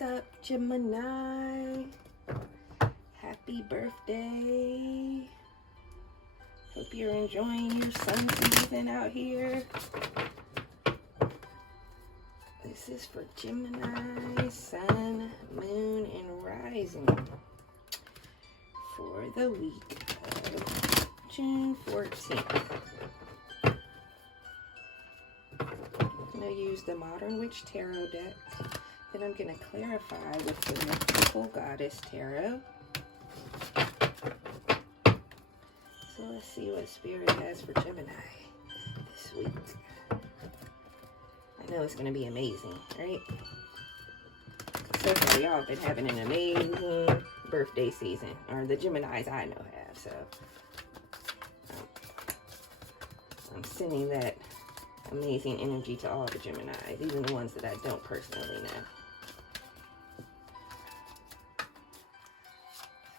What's up, Gemini? Happy birthday. Hope you're enjoying your sun season out here. This is for Gemini, sun, moon, and rising for the week of June 14th. I'm going to use the Modern Witch Tarot deck. Then I'm going to clarify with the Mythical Goddess Tarot. So let's see what Spirit has for Gemini this week. I know it's going to be amazing, right? So far, y'all have been having an amazing birthday season. Or the Geminis I know have. So I'm sending that amazing energy to all the Geminis, even the ones that I don't personally know.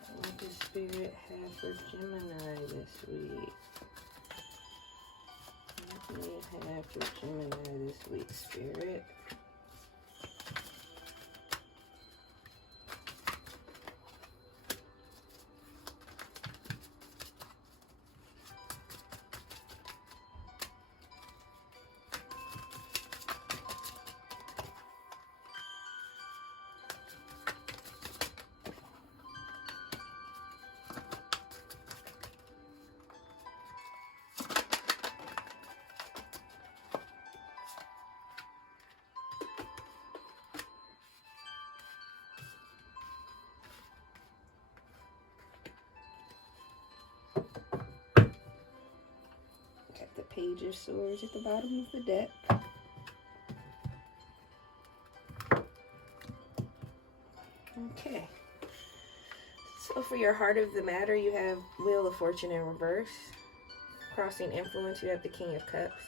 So what does Spirit have for Gemini this week? What do you have for Gemini this week, Spirit? The Page of Swords at the bottom of the deck. Okay. So for your Heart of the Matter, you have Wheel of Fortune in reverse. Crossing Influence, you have the King of Cups.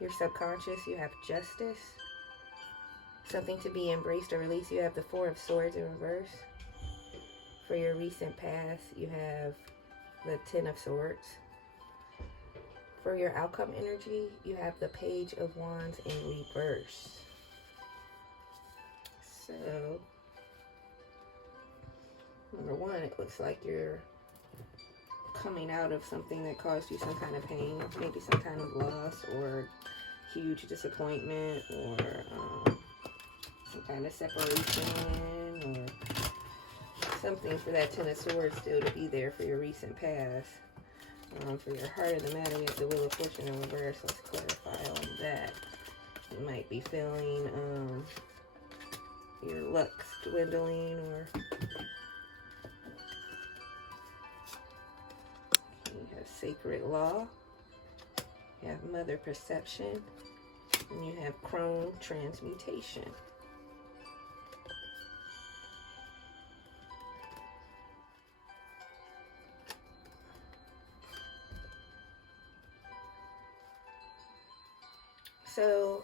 Your Subconscious, you have Justice. Something to be embraced or released, you have the Four of Swords in reverse. For your Recent Past, you have the Ten of Swords. For your outcome energy, you have the Page of Wands in reverse. So, number one, it looks like you're coming out of something that caused you some kind of pain, maybe some kind of loss or huge disappointment or some kind of separation or something for that Ten of Swords still to be there for your recent past. For your Heart of the Matter, you have the Wheel of Fortune in reverse. Let's clarify on that. You might be feeling your luck dwindling, or you have Sacred Law, you have Mother Perception, and you have Crone Transmutation. So,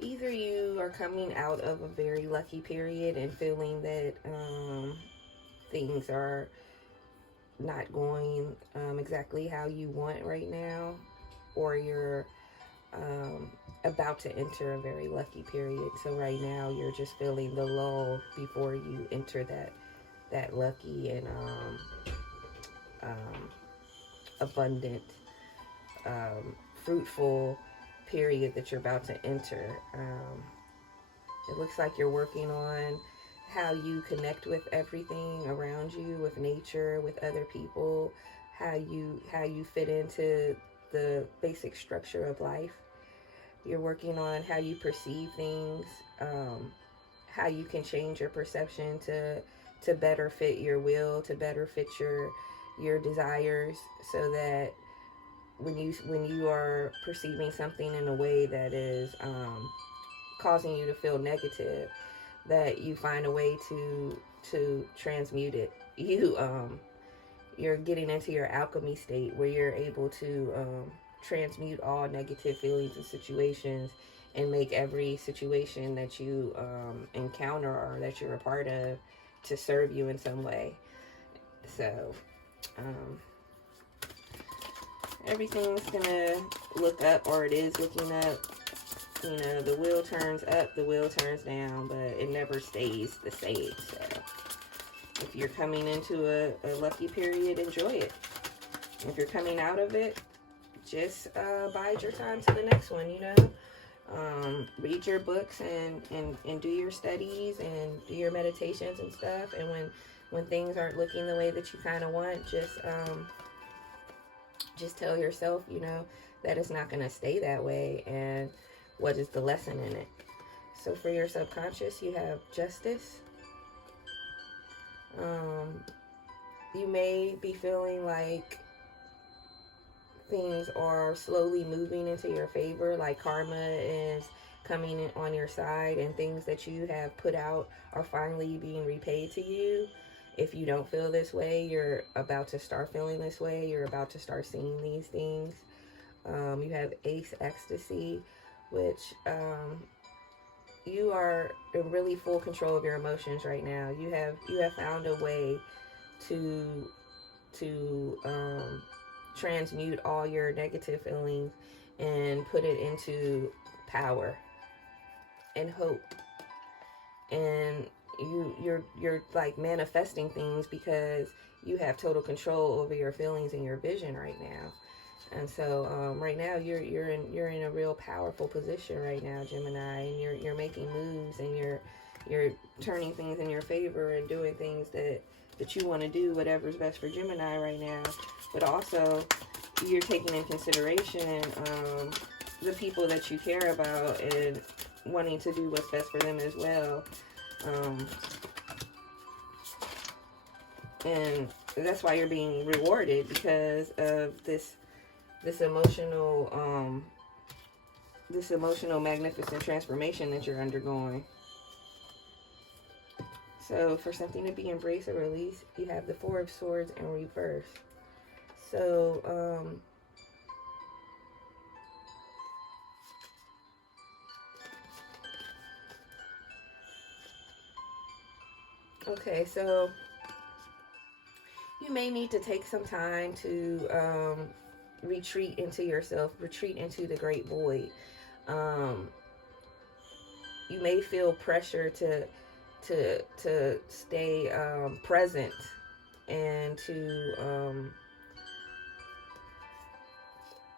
either you are coming out of a very lucky period and feeling that things are not going exactly how you want right now, or you're about to enter a very lucky period. So right now you're just feeling the lull before you enter that lucky and abundant, fruitful period that you're about to enter. It looks like you're working on how you connect with everything around you, with nature, with other people, how you fit into the basic structure of life. You're working on how you perceive things, how you can change your perception to better fit your will, to better fit your desires, so that when you are perceiving something in a way that is causing you to feel negative, that you find a way to transmute it. You're getting into your alchemy state where you're able to transmute all negative feelings and situations and make every situation that you encounter or that you're a part of to serve you in some way. So everything's gonna look up, or it is looking up You know, the wheel turns up, the wheel turns down, but it never stays the same. So if you're coming into a lucky period, enjoy it. If you're coming out of it, just bide your time to the next one, you know. Read your books and do your studies and do your meditations and stuff. And when things aren't looking the way that you kind of want, just tell yourself, you know, that it's not going to stay that way, and what is the lesson in it. So for your subconscious, you have justice. You may be feeling like things are slowly moving into your favor, like karma is coming in on your side, and things that you have put out are finally being repaid to you. If you don't feel this way, you're about to start feeling this way. You're about to start seeing these things. You have ace ecstasy, which you are in really full control of your emotions right now. You have found a way to transmute all your negative feelings and put it into power and hope. And you're like manifesting things because you have total control over your feelings and your vision right now. And so right now you're in a real powerful position right now, Gemini, and you're making moves, and you're turning things in your favor and doing things that you want to do, whatever's best for Gemini right now. But also you're taking in consideration the people that you care about and wanting to do what's best for them as well. And that's why you're being rewarded, because of this emotional magnificent transformation that you're undergoing. So for something to be embraced or released, you have the Four of Swords in reverse. So okay, so you may need to take some time to retreat into yourself, retreat into the great void. You may feel pressure to stay present and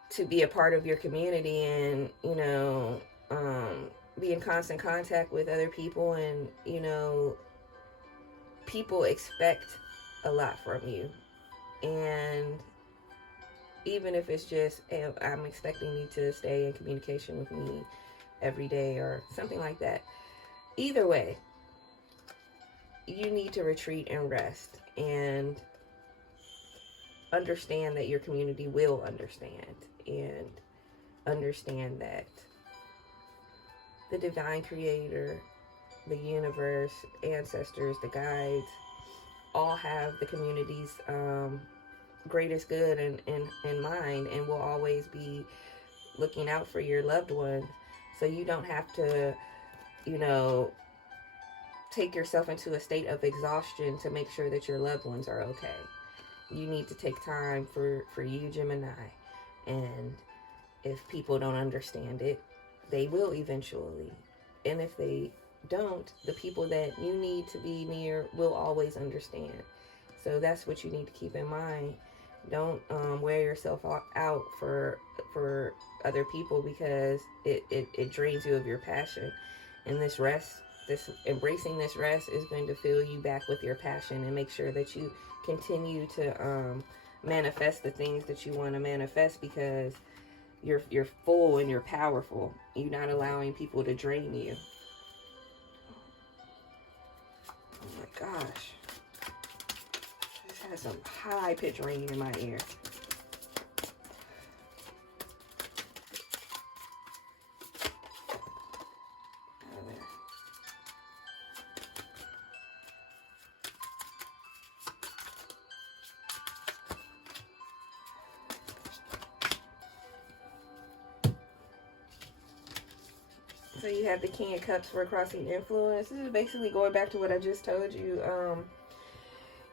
to be a part of your community, and you know, be in constant contact with other people. And you know, people expect a lot from you, and even if it's just, hey, I'm expecting you to stay in communication with me every day or something like that. Either way, you need to retreat and rest and understand that your community will understand, and understand that the divine creator, the universe, ancestors, the guides, all have the community's greatest good in mind, and will always be looking out for your loved ones. So you don't have to, you know, take yourself into a state of exhaustion to make sure that your loved ones are okay. You need to take time for you, Gemini. And if people don't understand it, they will eventually. And if they don't, the people that you need to be near will always understand. So that's what you need to keep in mind. Don't wear yourself out for other people, because it drains you of your passion. And this rest, embracing this rest is going to fill you back with your passion and make sure that you continue to manifest the things that you want to manifest, because you're full and you're powerful. You're not allowing people to drain you. Oh my gosh. Just had some high pitched rain in my ear. So you have the King of Cups for crossing influence. This is basically going back to what I just told you.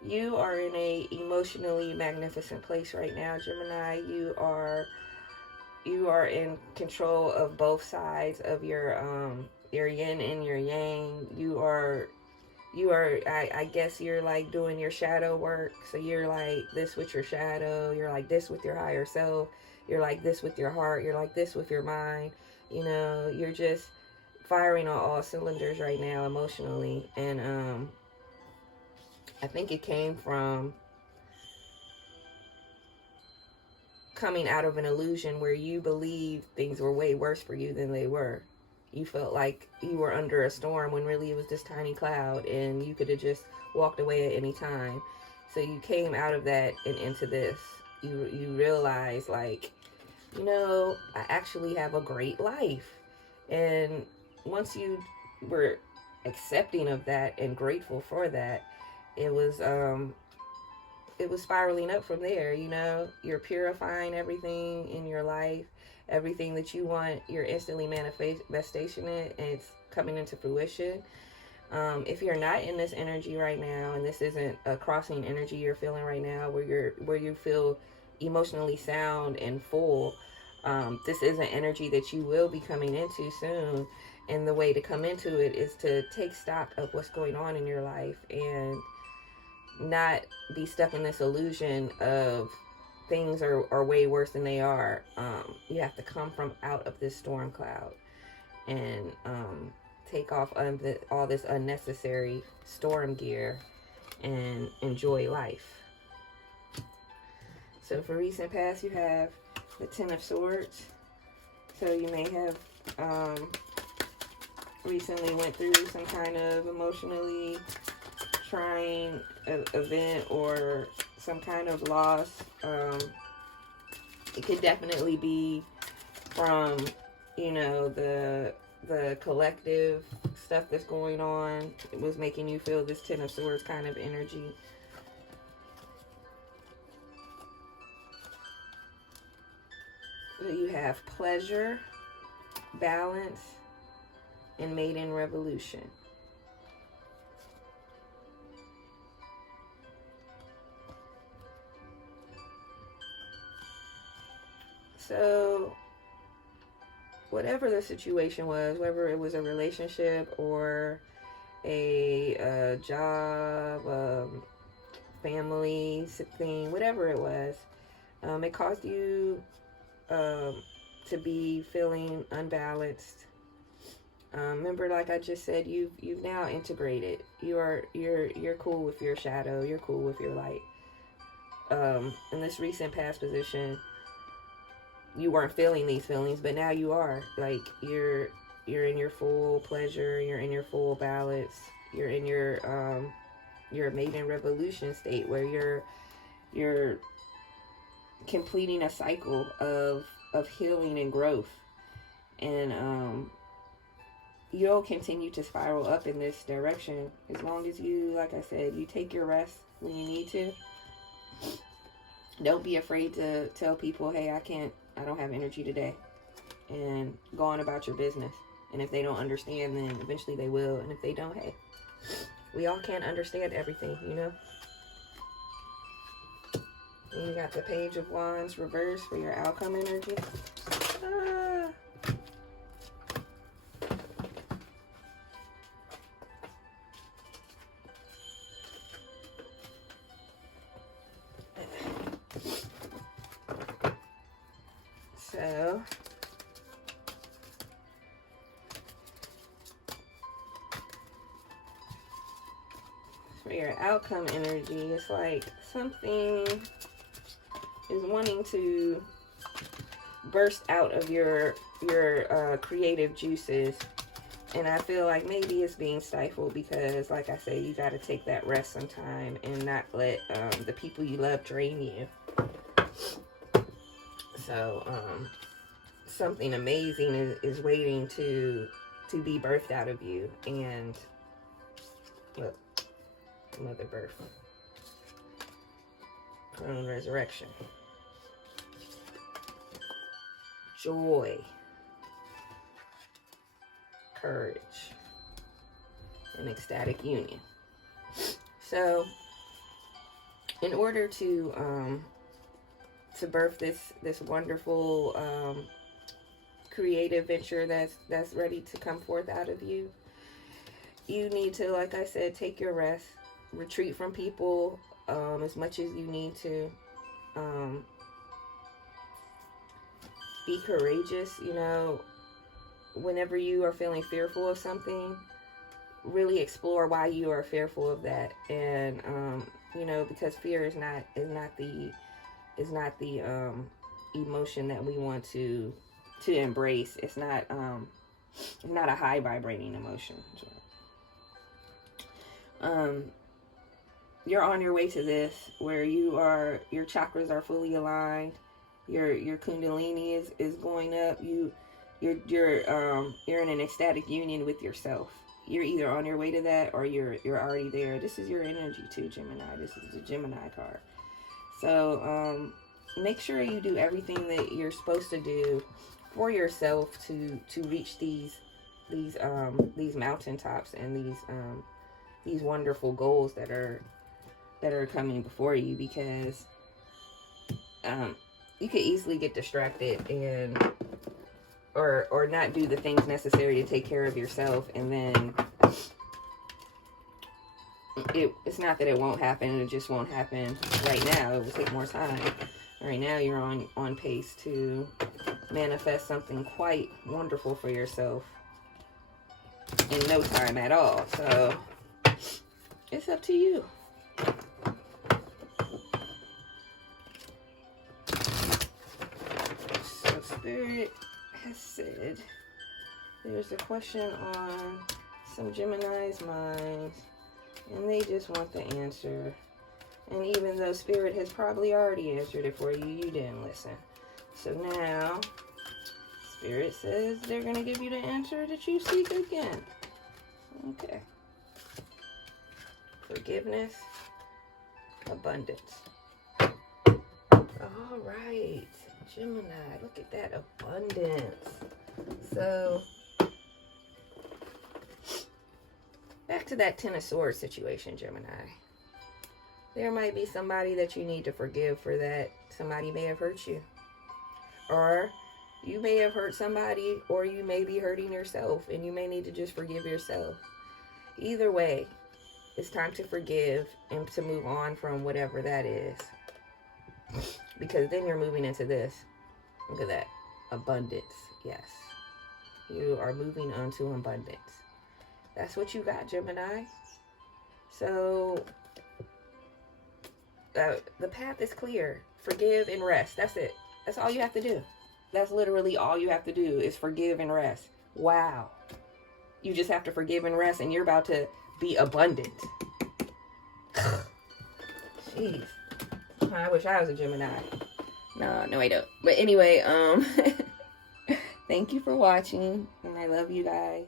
You are in a emotionally magnificent place right now, Gemini. You are you are in control of both sides of your yin and your yang. I guess you're like doing your shadow work. So you're like this with your shadow, you're like this with your higher self, you're like this with your heart, you're like this with your mind. You know, you're just firing on all cylinders right now emotionally. And I think it came from coming out of an illusion where you believed things were way worse for you than they were. You felt like you were under a storm when really it was this tiny cloud and you could have just walked away at any time. So you came out of that and into this. You realize, like, you know, I actually have a great life. And once you were accepting of that and grateful for that, it was spiraling up from there. You know, you're purifying everything in your life, everything that you want, you're instantly manifestation it, and it's coming into fruition. If you're not in this energy right now, and this isn't a crossing energy you're feeling right now, where you feel emotionally sound and full, this is an energy that you will be coming into soon. And the way to come into it is to take stock of what's going on in your life and not be stuck in this illusion of things are way worse than they are. You have to come from out of this storm cloud and take off all this unnecessary storm gear and enjoy life. So for recent past, you have the Ten of Swords. So you may have recently went through some kind of emotionally trying event or some kind of loss. It could definitely be from, you know, the collective stuff that's going on. It was making you feel this Ten of Swords kind of energy. So you have pleasure, balance, and maiden revolution. So whatever the situation was, whether it was a relationship or a job, family thing, whatever it was, it caused you to be feeling unbalanced. Remember, like I just said, you've now integrated. You're cool with your shadow. You're cool with your light. In this recent past position, you weren't feeling these feelings, but now you are. Like you're in your full pleasure. You're in your full balance. You're in your maiden revolution state where you're completing a cycle of healing and growth, and you'll continue to spiral up in this direction as long as you, like I said, you take your rest when you need to. Don't be afraid to tell people, hey, I don't have energy today, and go on about your business. And if they don't understand, then eventually they will. And if they don't, hey, we all can't understand everything, you know? And you got the Page of Wands reversed for your outcome energy. So for your outcome energy, it's like something is wanting to burst out of your creative juices, and I feel like maybe it's being stifled because, like I said, you got to take that rest sometime and not let the people you love drain you. So something amazing is waiting to be birthed out of you. And look, mother birth, throne resurrection, joy, courage, and ecstatic union. So in order to to birth this wonderful creative venture that's ready to come forth out of you. You need to, like I said, take your rest, retreat from people as much as you need to. Be courageous, you know. Whenever you are feeling fearful of something, really explore why you are fearful of that. And you know, because fear is not the emotion that we want to embrace. It's not a high vibrating emotion. You're on your way to this, where your chakras are fully aligned, your kundalini is going up, you're in an ecstatic union with yourself. You're either on your way to that or you're already there. This is your energy too, Gemini. This is the Gemini card. So make sure you do everything that you're supposed to do for yourself to reach these mountaintops and these wonderful goals that are coming before you, because you could easily get distracted and or not do the things necessary to take care of yourself, and then it's not that it won't happen, it just won't happen right now. It will take more time. Right now you're on pace to manifest something quite wonderful for yourself in no time at all. So it's up to you. So Spirit has said there's a question on some Gemini's minds, and they just want the answer. And even though Spirit has probably already answered it for you, you didn't listen. So now Spirit says they're going to give you the answer that you seek again. Okay. Forgiveness, abundance. All right, Gemini, look at that abundance. So back to that Ten of Swords situation, Gemini. There might be somebody that you need to forgive for that. Somebody may have hurt you, or you may have hurt somebody, or you may be hurting yourself, and you may need to just forgive yourself. Either way, it's time to forgive and to move on from whatever that is. Because then you're moving into this. Look at that. Abundance. Yes. You are moving on to abundance. That's what you got, Gemini. So, the path is clear. Forgive and rest. That's it. That's all you have to do. That's literally all you have to do is forgive and rest. Wow. You just have to forgive and rest, and you're about to be abundant. Jeez. I wish I was a Gemini. No, I don't. But anyway, thank you for watching, and I love you guys.